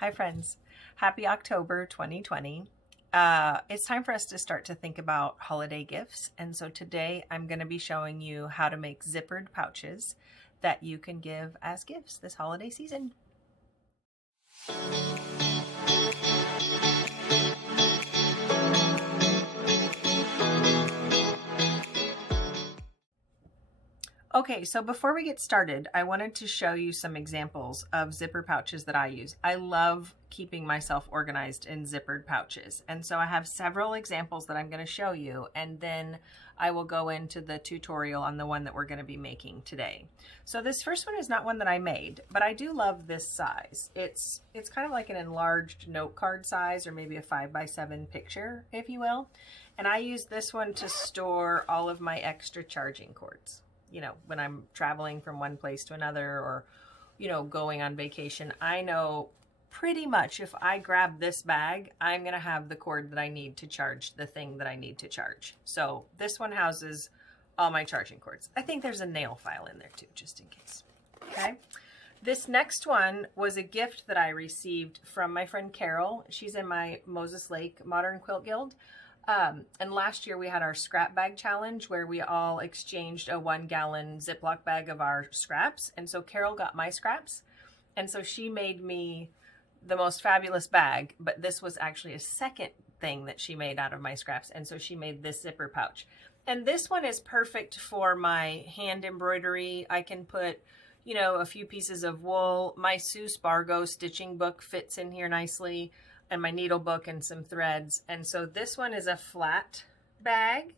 Hi friends, happy October 2020. It's time for us to start to think about holiday gifts, and so today I'm going to be showing you how to make zippered pouches that you can give as gifts this holiday season. Okay, so before we get started, I wanted to show you some examples of zipper pouches that I use. I love keeping myself organized in zippered pouches. And so I have several examples that I'm going to show you, and then I will go into the tutorial on the one that we're going to be making today. So this first one is not one that I made, but I do love this size. It's kind of like an enlarged note card size, or maybe a 5x7 picture, if you will. And I use this one to store all of my extra charging cords. You know, when I'm traveling from one place to another, or, you know, going on vacation, I know pretty much if I grab this bag, I'm going to have the cord that I need to charge the thing that I need to charge. So this one houses all my charging cords. I think there's a nail file in there too, just in case. Okay. This next one was a gift that I received from my friend Carol. She's in my Moses Lake Modern Quilt Guild. And last year we had our scrap bag challenge where we all exchanged a 1-gallon Ziploc bag of our scraps. And so Carol got my scraps. And so she made me the most fabulous bag, but this was actually a second thing that she made out of my scraps. And so she made this zipper pouch. And this one is perfect for my hand embroidery. I can put, you know, a few pieces of wool. My Sue Spargo stitching book fits in here nicely, and my needle book and some threads. And so this one is a flat bag,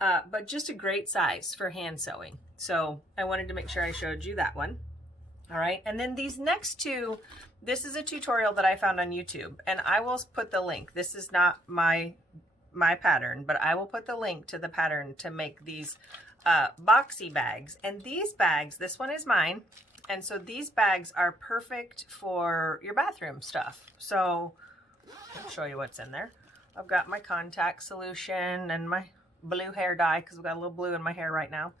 but just a great size for hand sewing. So I wanted to make sure I showed you that one. All right, and then these next two, this is a tutorial that I found on YouTube, and I will put the link. This is not my pattern, but I will put the link to the pattern to make these boxy bags. And these bags, this one is mine. And so these bags are perfect for your bathroom stuff. So I'll show you what's in there. I've got my contact solution and my blue hair dye, because I've got a little blue in my hair right now,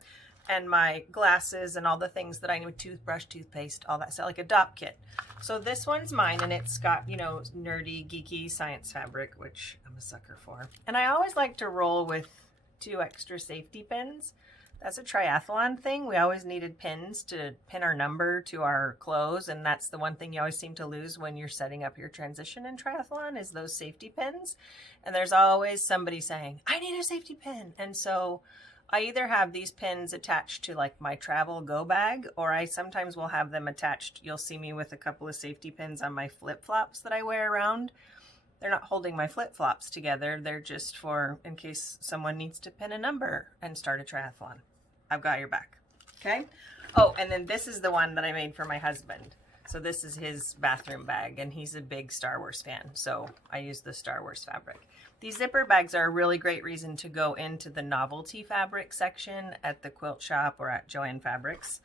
and my glasses and all the things that I need, toothbrush, toothpaste, all that stuff, like a dop kit. So this one's mine, and it's got, you know, nerdy, geeky science fabric, which I'm a sucker for. And I always like to roll with 2 extra safety pins. That's a triathlon thing. We always needed pins to pin our number to our clothes, and that's the one thing you always seem to lose when you're setting up your transition in triathlon is those safety pins. And there's always somebody saying, I need a safety pin. And so I either have these pins attached to like my travel go bag, or I sometimes will have them attached. You'll see me with a couple of safety pins on my flip-flops that I wear around. They're not holding my flip-flops together. They're just for in case someone needs to pin a number and start a triathlon. I've got your back. Okay. Oh, and then this is the one that I made for my husband. So this is his bathroom bag, and he's a big Star Wars fan. So I use the Star Wars fabric. These zipper bags are a really great reason to go into the novelty fabric section at the quilt shop or at Joann Fabrics,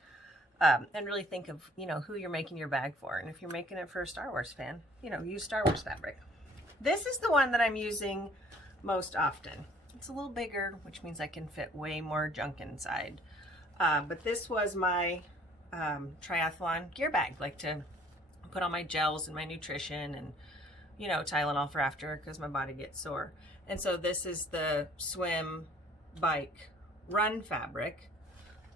and really think of, you know, who you're making your bag for. And if you're making it for a Star Wars fan, you know, use Star Wars fabric. This is the one that I'm using most often. It's a little bigger, which means I can fit way more junk inside. But this was my triathlon gear bag, like to put all my gels and my nutrition and, you know, Tylenol for after because my body gets sore. And so this is the swim, bike, run fabric.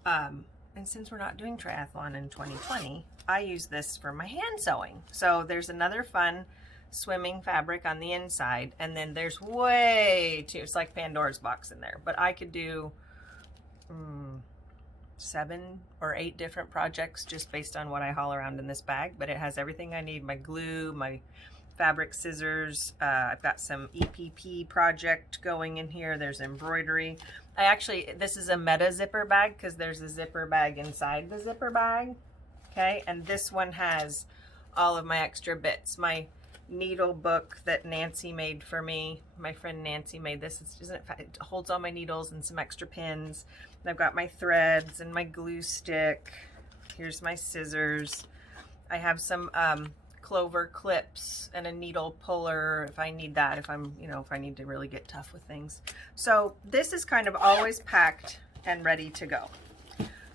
And since we're not doing triathlon in 2020, I use this for my hand sewing. So there's another fun swimming fabric on the inside, and then there's way too, it's like Pandora's box in there, but I could do 7 or 8 different projects just based on what I haul around in this bag. But it has everything I need: my glue, my fabric scissors, I've got some EPP project going in here, there's embroidery. This is a meta zipper bag because there's a zipper bag inside the zipper bag. Okay, and this one has all of my extra bits. My needle book that Nancy made for me. My friend Nancy made this. It holds all my needles and some extra pins. And I've got my threads and my glue stick. Here's my scissors. I have some clover clips and a needle puller if I need that, if I'm, you know, if I need to really get tough with things. So this is kind of always packed and ready to go.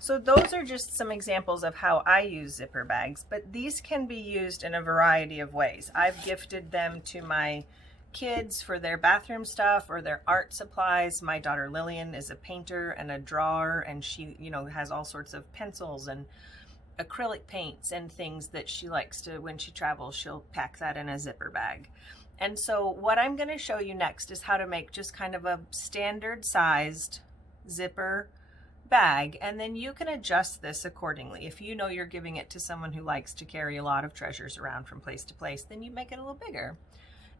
So those are just some examples of how I use zipper bags, but these can be used in a variety of ways. I've gifted them to my kids for their bathroom stuff or their art supplies. My daughter Lillian is a painter and a drawer, and she, you know, has all sorts of pencils and acrylic paints and things that she likes to, when she travels, she'll pack that in a zipper bag. And so what I'm going to show you next is how to make just kind of a standard sized zipper bag, and then you can adjust this accordingly. If you know you're giving it to someone who likes to carry a lot of treasures around from place to place, then you make it a little bigger.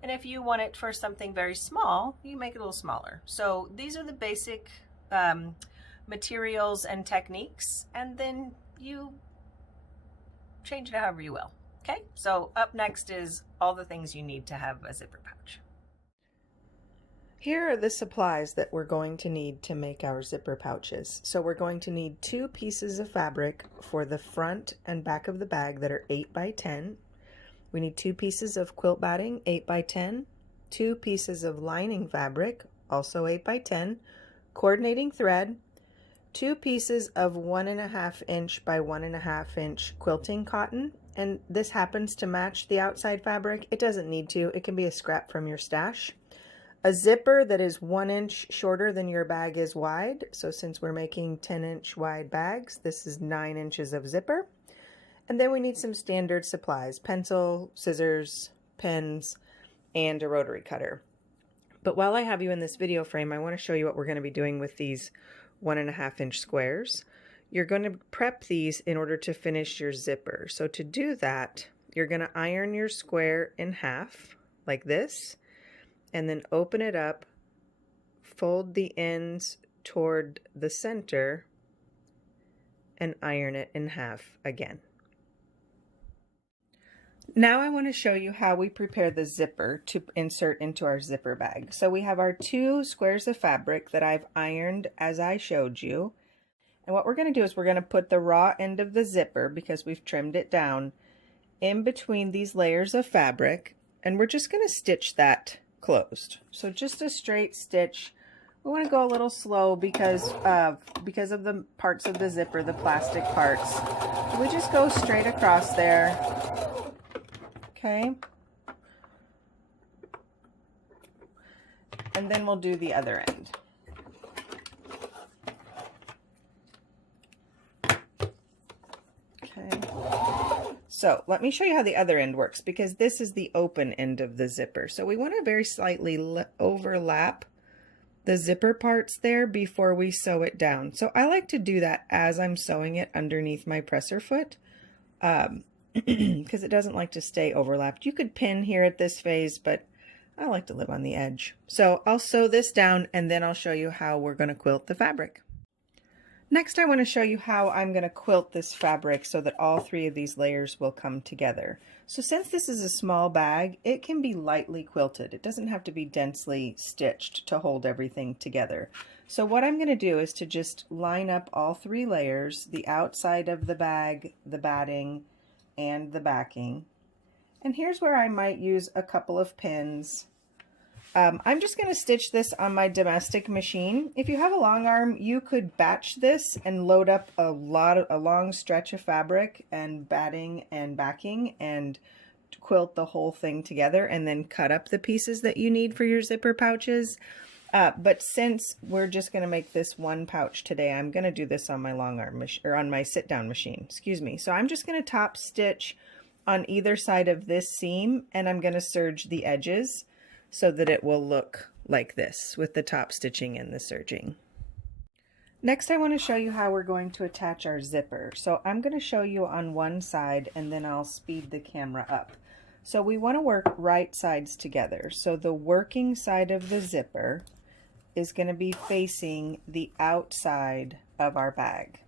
And if you want it for something very small, you make it a little smaller. So these are the basic materials and techniques, and then you change it however you will. Okay, so up next is all the things you need to have a zipper pouch. Here are the supplies that we're going to need to make our zipper pouches. So we're going to need 2 pieces of fabric for the front and back of the bag that are 8 by 10. We need 2 pieces of quilt batting, 8 by 10, 2 pieces of lining fabric, also 8 by 10, coordinating thread, 2 pieces of 1.5 inch by 1.5 inch quilting cotton, and this happens to match the outside fabric. It doesn't need to, it can be a scrap from your stash. A zipper that is 1 inch shorter than your bag is wide. So since we're making 10-inch wide bags, this is 9 inches of zipper. And then we need some standard supplies, pencil, scissors, pens, and a rotary cutter. But while I have you in this video frame, I want to show you what we're going to be doing with these 1.5 inch squares. You're going to prep these in order to finish your zipper. So to do that, you're going to iron your square in half like this, and then open it up, fold the ends toward the center, and iron it in half again. Now I want to show you how we prepare the zipper to insert into our zipper bag. So we have our 2 squares of fabric that I've ironed as I showed you. And what we're going to do is we're going to put the raw end of the zipper, because we've trimmed it down, in between these layers of fabric, and we're just going to stitch that closed. So just a straight stitch. We want to go a little slow because of the parts of the zipper, the plastic parts. We just go straight across there. Okay. And then we'll do the other end. Okay. So let me show you how the other end works, because this is the open end of the zipper. So we want to very slightly overlap the zipper parts there before we sew it down. So I like to do that as I'm sewing it underneath my presser foot, because it doesn't like to stay overlapped. You could pin here at this phase, but I like to live on the edge. So I'll sew this down, and then I'll show you how we're going to quilt the fabric. Next, I want to show you how I'm going to quilt this fabric so that all 3 of these layers will come together. So since this is a small bag, it can be lightly quilted. It doesn't have to be densely stitched to hold everything together. So what I'm going to do is to just line up all 3 layers, the outside of the bag, the batting, and the backing. And here's where I might use a couple of pins. I'm just going to stitch this on my domestic machine. If you have a long arm, you could batch this and load up a long stretch of fabric and batting and backing and quilt the whole thing together, and then cut up the pieces that you need for your zipper pouches. But since we're just going to make this one pouch today, I'm going to do this on my long arm or on my sit down machine. Excuse me. So I'm just going to top stitch on either side of this seam, and I'm going to serge the edges so that it will look like this with the top stitching and the serging. Next, I want to show you how we're going to attach our zipper. So I'm going to show you on one side, and then I'll speed the camera up. So we want to work right sides together. So the working side of the zipper is going to be facing the outside of our bag.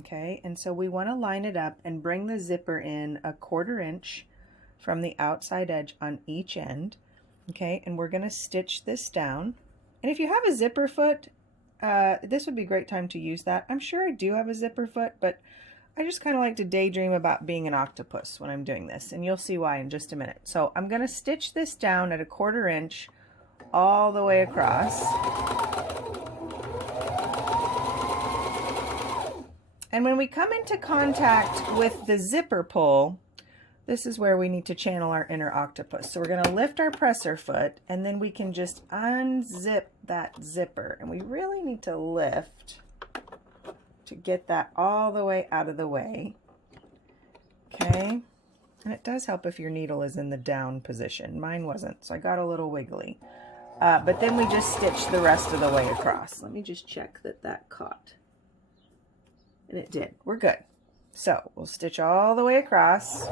Okay, and so we want to line it up and bring the zipper in 1/4 inch from the outside edge on each end. Okay, and we're going to stitch this down. And if you have a zipper foot, this would be a great time to use that. I'm sure I do have a zipper foot, but I just kind of like to daydream about being an octopus when I'm doing this, and you'll see why in just a minute. So I'm going to stitch this down at 1/4 inch all the way across. And when we come into contact with the zipper pull, this is where we need to channel our inner octopus. So we're going to lift our presser foot, and then we can just unzip that zipper. And we really need to lift to get that all the way out of the way. Okay. And it does help if your needle is in the down position. Mine wasn't, so I got a little wiggly. But then we just stitch the rest of the way across. Let me just check that that caught. And it did. We're good. So we'll stitch all the way across.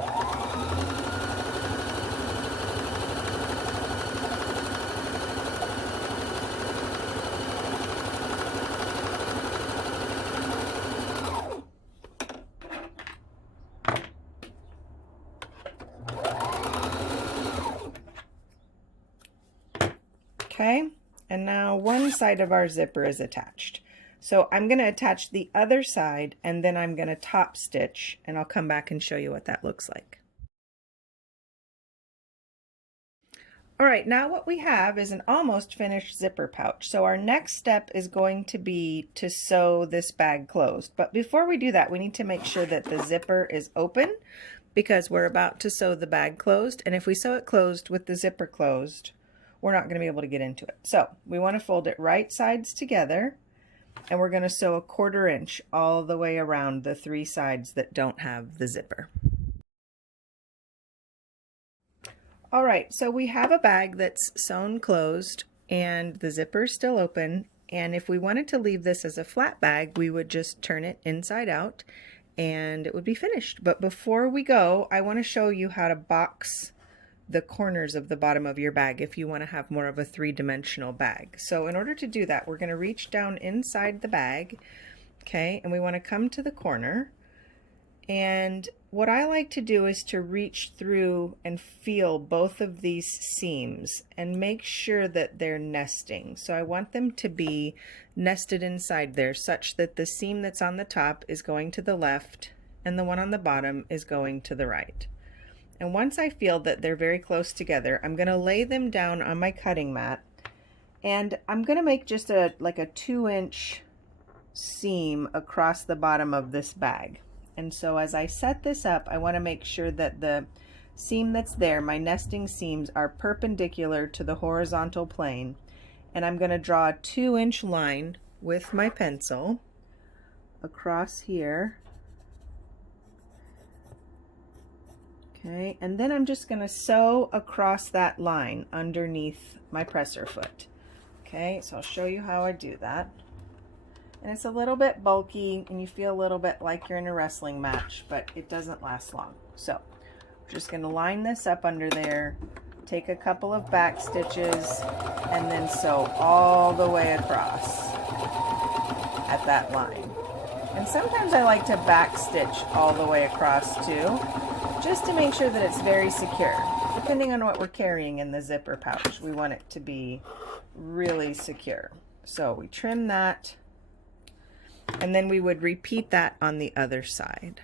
Okay, and now one side of our zipper is attached. So I'm going to attach the other side, and then I'm going to top stitch, and I'll come back and show you what that looks like. All right, now what we have is an almost finished zipper pouch. So our next step is going to be to sew this bag closed. But before we do that, we need to make sure that the zipper is open, because we're about to sew the bag closed. And if we sew it closed with the zipper closed, we're not going to be able to get into it. So we want to fold it right sides together, and we're going to sew 1/4 inch all the way around the 3 sides that don't have the zipper. All right, so we have a bag that's sewn closed and the zipper is still open. And if we wanted to leave this as a flat bag, we would just turn it inside out and it would be finished. But before we go, I want to show you how to box the corners of the bottom of your bag if you want to have more of a 3-dimensional bag. So in order to do that, we're going to reach down inside the bag, okay, and we want to come to the corner. And what I like to do is to reach through and feel both of these seams and make sure that they're nesting. So I want them to be nested inside there, such that the seam that's on the top is going to the left and the one on the bottom is going to the right. And once I feel that they're very close together, I'm going to lay them down on my cutting mat, and I'm going to make just like a 2-inch seam across the bottom of this bag. And so as I set this up, I want to make sure that the seam that's there, my nesting seams, are perpendicular to the horizontal plane. And I'm going to draw a 2-inch line with my pencil across here. Okay, and then I'm just going to sew across that line underneath my presser foot. Okay, so I'll show you how I do that. And it's a little bit bulky and you feel a little bit like you're in a wrestling match, but it doesn't last long. So I'm just going to line this up under there, take a couple of back stitches, and then sew all the way across at that line. And sometimes I like to back stitch all the way across too, just to make sure that it's very secure. Depending on what we're carrying in the zipper pouch, we want it to be really secure. So we trim that, and then we would repeat that on the other side.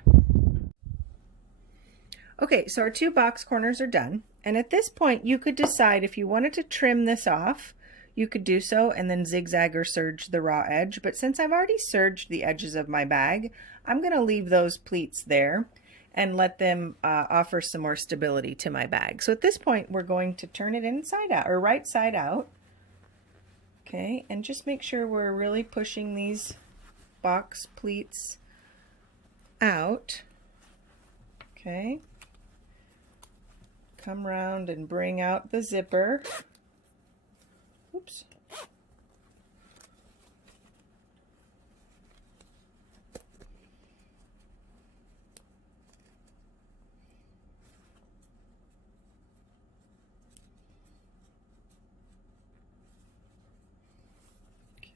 Okay, so our 2 box corners are done. And at this point, you could decide if you wanted to trim this off, you could do so and then zigzag or serge the raw edge. But since I've already serged the edges of my bag, I'm going to leave those pleats there and let them offer some more stability to my bag. So at this point, we're going to turn it inside out, or right side out. Okay, and just make sure we're really pushing these box pleats out. Okay, come around and bring out the zipper. Oops.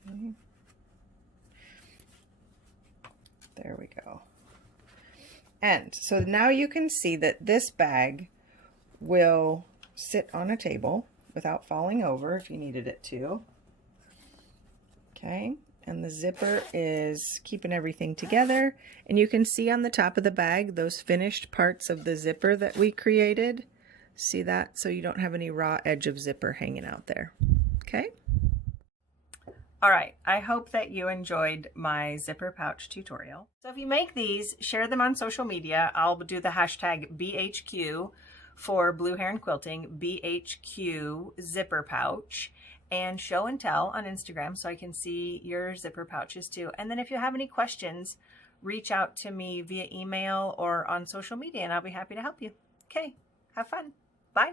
Okay. There we go. And so now you can see that this bag will sit on a table without falling over if you needed it to. Okay, and the zipper is keeping everything together. And you can see on the top of the bag those finished parts of the zipper that we created. See that? So you don't have any raw edge of zipper hanging out there. Okay. All right, I hope that you enjoyed my zipper pouch tutorial. So if you make these, share them on social media. I'll do the hashtag BHQ for Blue Heron Quilting, BHQ zipper pouch, and show and tell on Instagram so I can see your zipper pouches too. And then if you have any questions, reach out to me via email or on social media and I'll be happy to help you. Okay, have fun. Bye.